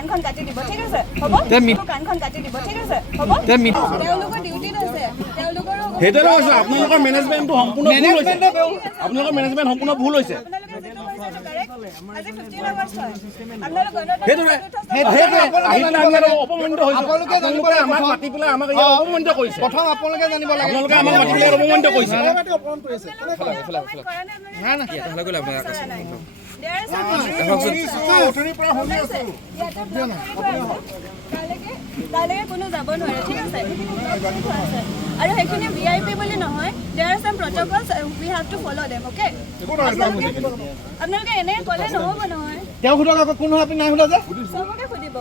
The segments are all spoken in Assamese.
কানখন কাটি দিব ঠিক আছে হ'ব কানখন কাটি দিব ঠিক আছে হ'ব তেওঁলোকৰ ডিউটিত আছে তেওঁলোকৰ হেতু আছে আপোনালোকৰ মেনেজমেন্টটো সম্পূৰ্ণ ভুল হৈছে আপোনালোকৰ মেনেজমেন্ট সম্পূৰ্ণ ভুল হৈছে আজি 15 আগষ্ট হয় আপোনালোকৰ অপমানিত হৈছে আপোনালোকে আমাক মাতি পেলাই আমাক অপমানিত কৰিছে প্ৰথম আপোনালোকে জানিব লাগে আপোনালোকে আমাক মাতি পেলাই অপমানিত কৰিছে না না তালৈকে কোনো যাব নোৱাৰে ঠিক আছে আৰু সেইখিনি VIP বুলি নহয় there are some protocols we have to follow them okay আপোনালোকে এনে ক'লে নহ'ব নহয় তেওঁ খুদক আকৌ কোন হয় আপুনি নাই খুদা যে সবকে খুদিব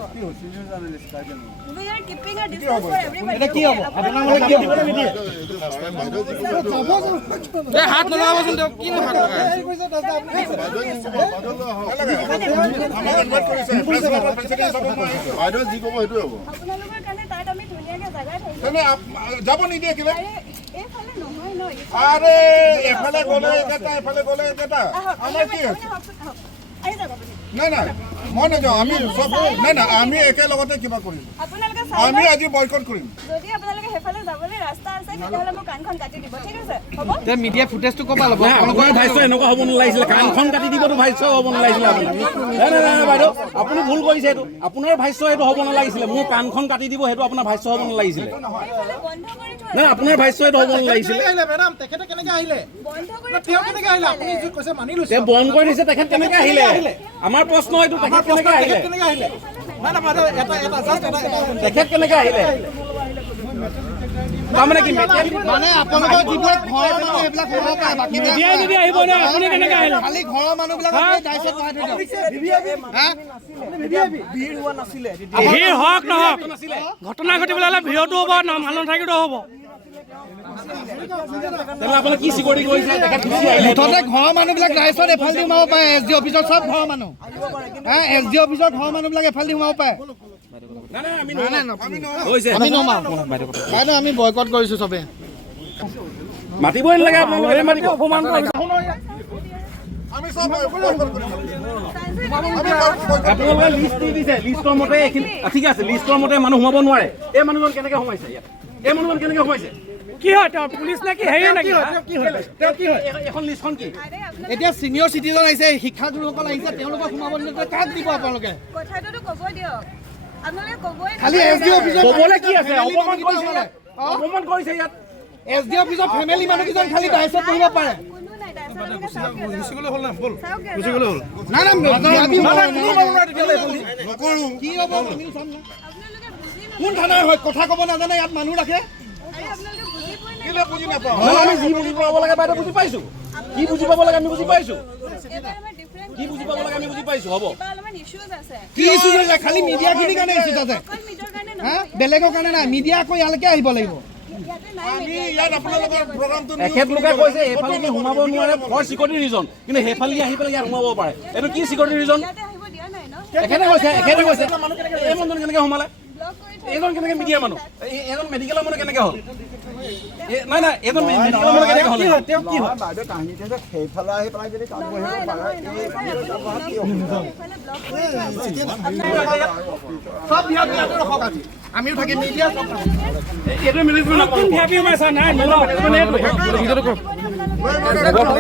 we are keeping a distance for everybody এটা কি হ'ব আপোনাৰ মানে কি হ'ব নিদিয়ে এ হাত লগাবচোন তেওঁ কি হাত লগায় বাইদেউ যি ক'ব সেইটো হ'ব আপোনালোকৰ কাৰণে তাত আমি ধুনীয়াকৈ জাগা থৈছো তেনে যাব নিদিয়ে কিবা এইফালে নহয় ন আৰে এফালে গ'লে এটা এফালে গ'লে এটা আমাৰ কি আছে আহি যাওক আপুনি নাই নাই মই নাযাওঁ আমি চব নাই নাই আমি একেলগতে কিবা কৰিম আপোনালোকে আমি আজি বয়কট কৰিম যদি আপোনালোকে সেইফালে যাবলৈ ৰাস্তা আছে তেতিয়াহ'লে মোৰ কাণখন কাটি দিব ঠিক আছে হ'ব তে মিডিয়া ফুটেজটো ক'বা ল'ব আপোনালোকৰ ভাষ্য এনেকুৱা হ'ব নালাগিছিলে কাণখন কাটি দিবতো ভাষ্য হ'ব নালাগিছিলে আপোনাৰ নাই নাই নাই বাইদেউ আপুনি ভুল কৰিছে এইটো আপোনাৰ ভাষ্য এইটো হ'ব নালাগিছিলে মোৰ কাণখন কাটি দিব সেইটো আপোনাৰ ভাষ্য হ'ব নালাগিছিলে এইফালে বন্ধ কৰি থোৱা নাই আপোনাৰ ভাষ্য এইটো হ'ব নালাগিছিলে মেডাম তেখেতে কেনেকৈ আহিলে বন্ধ কৰি তেওঁ কেনেকৈ আহিলে আপুনি যি কৈছে মানি লৈছে তেওঁ বন্ধ কৰি দিছে তেখেত কেনেকৈ আহিলে আমাৰ প্ৰশ্ন এইটো তেখেত কেনেকৈ আহিলে কেনেকৈ আহিলে নাই না বাইদেউ এটা জাষ্ট এটা তেখেত কেনেকৈ আহিলে তাৰমানে কি মানে আপোনালোকৰ যিবিলাক ঘৰৰ মানুহ এইবিলাক হ'ব পাৰে বাকী মিডিয়া যদি আহিব নে আপুনি কেনেকৈ আহিলে খালি ঘৰৰ মানুহবিলাক দায়িত্বত বহাই থৈ দিয়ক ভিৰ হওক নহওক ঘটনা ঘটিবলৈ হ'লে ভিৰতো হ'ব মানুহ নাথাকিলেও হ'ব আপুনি কি চিকিউৰিটি কৰিছে তেখেত গুচি আহিলে মুঠতে ঘৰৰ মানুহবিলাক ৰাইজত এফালে সোমাব পাৰে SG অফিচৰ চব ঘৰৰ মানুহ SG অফিচৰ ঘৰৰ মানুহবিলাক এফালে সোমাব পাৰে বাইদেউ আমি বয়কট কৰিছো চবে মাতিবই নালাগে আপোনালোকে মাতিব অপমান কৰিছে আমি চব বয়কট কৰিম আপোনালোকে লিষ্ট দি দিছে লিষ্টৰ মতে এইখিনি ঠিক আছে লিষ্টৰ মতে মানুহ সোমাব নোৱাৰে এই মানুহজন কেনেকৈ সোমাইছে ইয়াত এই মানুহজন কেনেকৈ সোমাইছে কি হয় তেওঁ পুলিচ নেকি হেৰি নেকি এখন লিষ্টখন কি এতিয়া চিনিয়ৰ চিটিজেন আহিছে শিক্ষাগুৰুসকল আহিছে তেওঁলোকক সোমাব নিদিয়ে কাক দিব আপোনালোকে কথাটোতো ক'ব দিয়ক আপোনালোকে ক'বই খালি SG অফিচৰ ক'বলৈ কি আছে অপমান কৰিছে ইয়াত অপমান কৰিছে ইয়াত SG অফিচৰ ফেমিলি মানুহকেইজন খালি দায়িত্বত বহিব পাৰে কোনো নাই তাৰপিছত গুচি গ'লে হ'ল না বল চাওক গুচি গ'লে হ'ল নাই নাই নকৰোঁ কি হ'ব আমিও চাম না আপোনালোকে বুজি কোন থানাৰ হয় কথা ক'ব নাজানে ইয়াত মানুহ ৰাখে আৰে আপোনালোকে বুজি পোৱা নাই কেলে বুজি নাপাওঁ আমি যি বুজি পাব লাগে বাইদেউ বুজি পাইছো কি বুজি পাব লাগে আমি বুজি পাইছো এইবাৰ আমাৰ ডিফাৰেণ্ট কি বুজি পাব লাগে আমি বুজি পাইছো হ'ব কিবা অলপমান ইছ্যুজ আছে কি ইছ্যু আছে খালি মিডিয়াখিনিৰ কাৰণে ইছ্যু আছে অকল মিডিয়াৰ কাৰণে হা নহয় বেলেগৰ কাৰণে নাই মিডিয়া আকৌ ইয়ালৈকে আহিব লাগিব ইয়াতে নাই আমি media। ইয়াত আপোনালোকৰ প্ৰগ্ৰামটো এখেতলোকে কৈছে এইফালে সোমাব নোৱাৰে ফৰ চিকিউৰিটি ৰিজন কিন্তু সেইফালে আহি পেলাই ইয়াত সোমাব পাৰে এইটো কি চিকিউৰিটি ৰিজন ইয়াতে আহিব দিয়া নাই ন এখেতে কৈছে এই মানুহজন কেনেকৈ সোমালে ব্লক কৰি থৈ এইজন কেনেকৈ মিডিয়া মানুহ এইজন মেডিকেলৰ মানুহ কেনেকৈ হ'ল নাই নাই এইজন মেডিকেলৰ মানুহ কেনেকৈ হ'ল তেওঁ কি হয় সেইফালে আহি পেলাই যদি কাম কৰিব নহয় পাৰে এইফালে ব্লক কৰি থোৱা আছে চব ইয়াতে ৰখক আজি আমিও থাকিম মিডিয়া চব এইটো মেনেজমেণ্ট কোন ভিআইপি সোমাইছা নাই এইটো